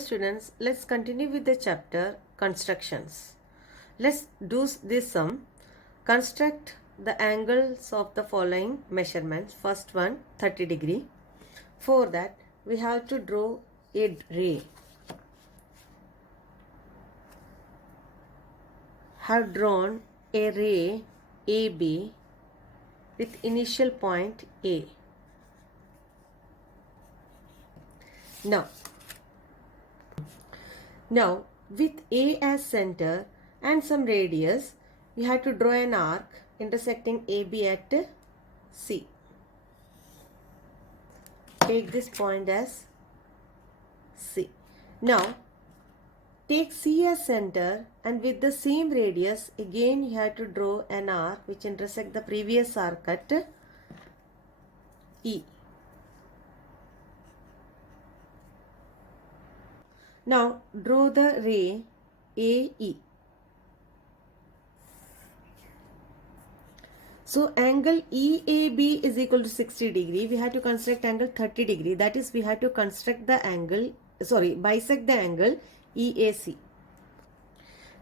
Students, let's continue with the chapter constructions. Let's do this sum. Construct the angles of the following measurements. First one 30 degree. For that we have to draw a ray. Have drawn a ray AB with initial point A. Now, with A as center and some radius, we have to draw an arc intersecting AB at C. Take this point as C. Now, take C as center and with the same radius, again you have to draw an arc which intersects the previous arc at E. Now draw the ray AE. So angle EAB is equal to 60 degree. We have to construct angle 30 degree. That is, we have to construct the angle, bisect the angle EAC.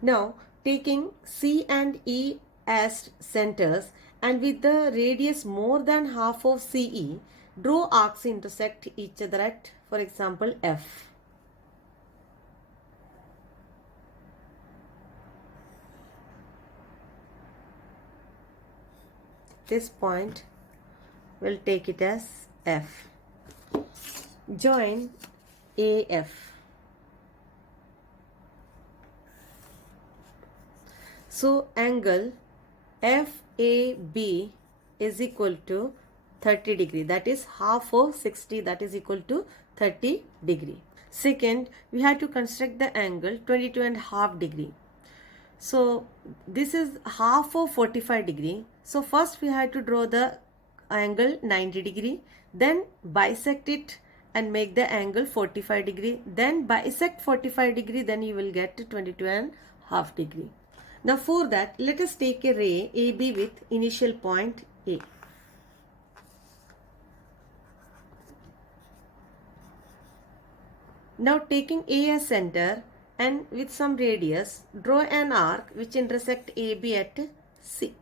Now taking C and E as centers and with the radius more than half of CE, draw arcs intersect each other at, for example, F. This point will take it as F. Join AF. So angle FAB is equal to 30 degree. That is half of 60, that is equal to 30 degree. Second, we have to construct the angle 22.5 degree. So this is half of 45 degree. So first we have to draw the angle 90 degree, then bisect it and make the angle 45 degree, then bisect 45 degree, then you will get 22.5 degree. Now for that, let us take a ray AB with initial point A. Now taking A as center and with some radius, draw an arc which intersect AB at C.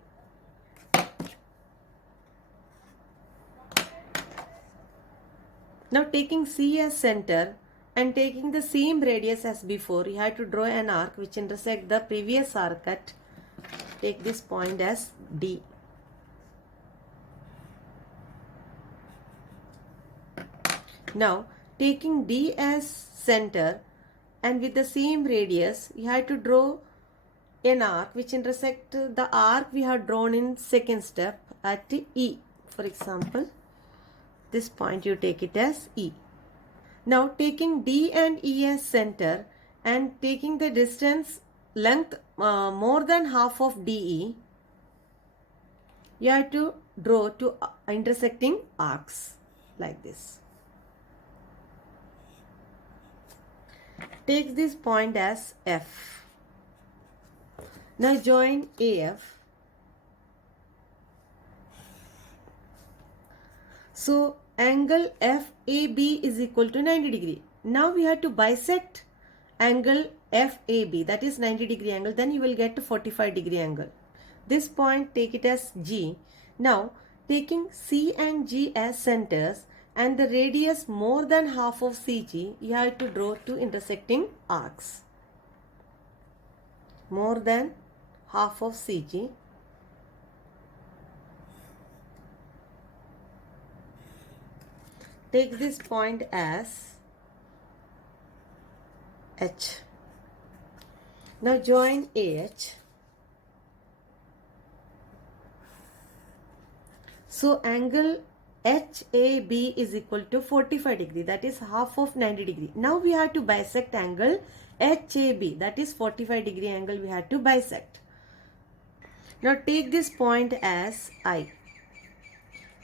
Now taking C as center and taking the same radius as before, you have to draw an arc which intersect the previous arc at, take this point as D. Now taking D as center and with the same radius, you have to draw an arc which intersect the arc we have drawn in second step at E. For example, this point you take it as E. Now taking D and E as center and taking the distance length more than half of DE, you have to draw two intersecting arcs like this. Take this point as F. Now join AF. So angle FAB is equal to 90 degree. Now we have to bisect angle FAB, that is 90 degree angle, then you will get to 45 degree angle. This point take it as G. Now taking C and G as centers and the radius more than half of CG, you have to draw two intersecting arcs. More than half of CG. Take this point as H. Now join AH. So angle HAB is equal to 45 degree, that is half of 90 degree. Now we have to bisect angle HAB, that is 45 degree angle we have to bisect. Now take this point as I.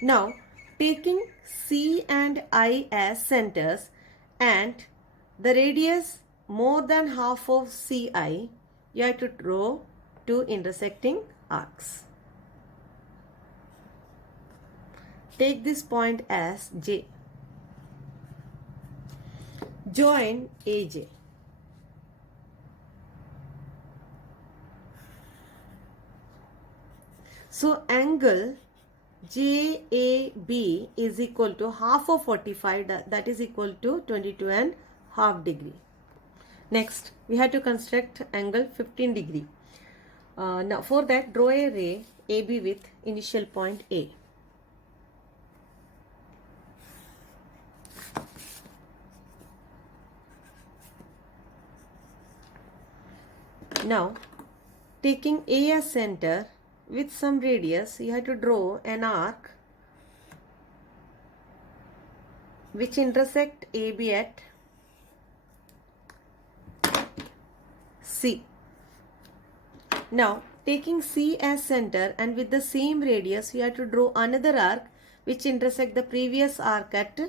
Now taking C and I as centers and the radius more than half of CI, you have to draw two intersecting arcs. Take this point as J. join AJ. So angle JAB is equal to half of 45, that is equal to 22.5 degree. Next, we have to construct angle 15 degree. Now for that, draw a ray AB with initial point A. Now, taking A as center with some radius, you have to draw an arc which intersect AB at C. Now, taking C as center and with the same radius, you have to draw another arc which intersect the previous arc at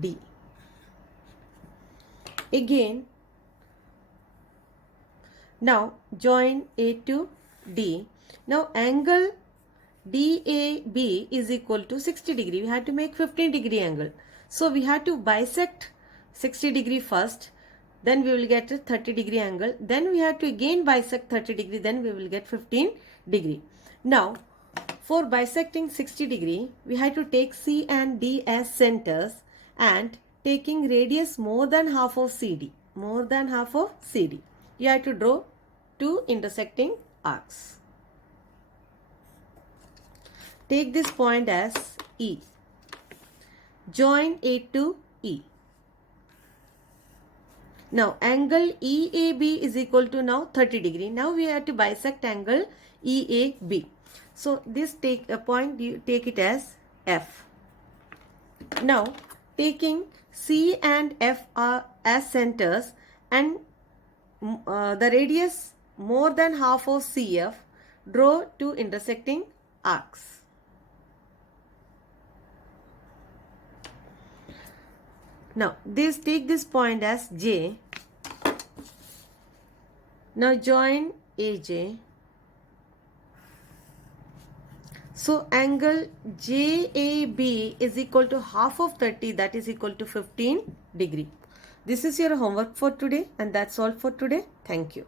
D. Again, now join A to D. Now angle DAB is equal to 60 degree. We have to make 15 degree angle. So we have to bisect 60 degree first. Then we will get a 30 degree angle. Then we have to again bisect 30 degree. Then we will get 15 degree. Now for bisecting 60 degree, we have to take C and D as centers and taking radius more than half of CD. More than half of CD. You have to draw two intersecting arcs. Take this point as E. Join A to E. Now angle EAB is equal to now 30 degree. Now we have to bisect angle EAB. So this take a point, you take it as F. Now taking C and F are as centers and the radius more than half of CF, draw two intersecting arcs. Now take this point as J. Now join AJ. So angle JAB is equal to half of 30, that is equal to 15 degree. This is your homework for today, and that's all for today. Thank you.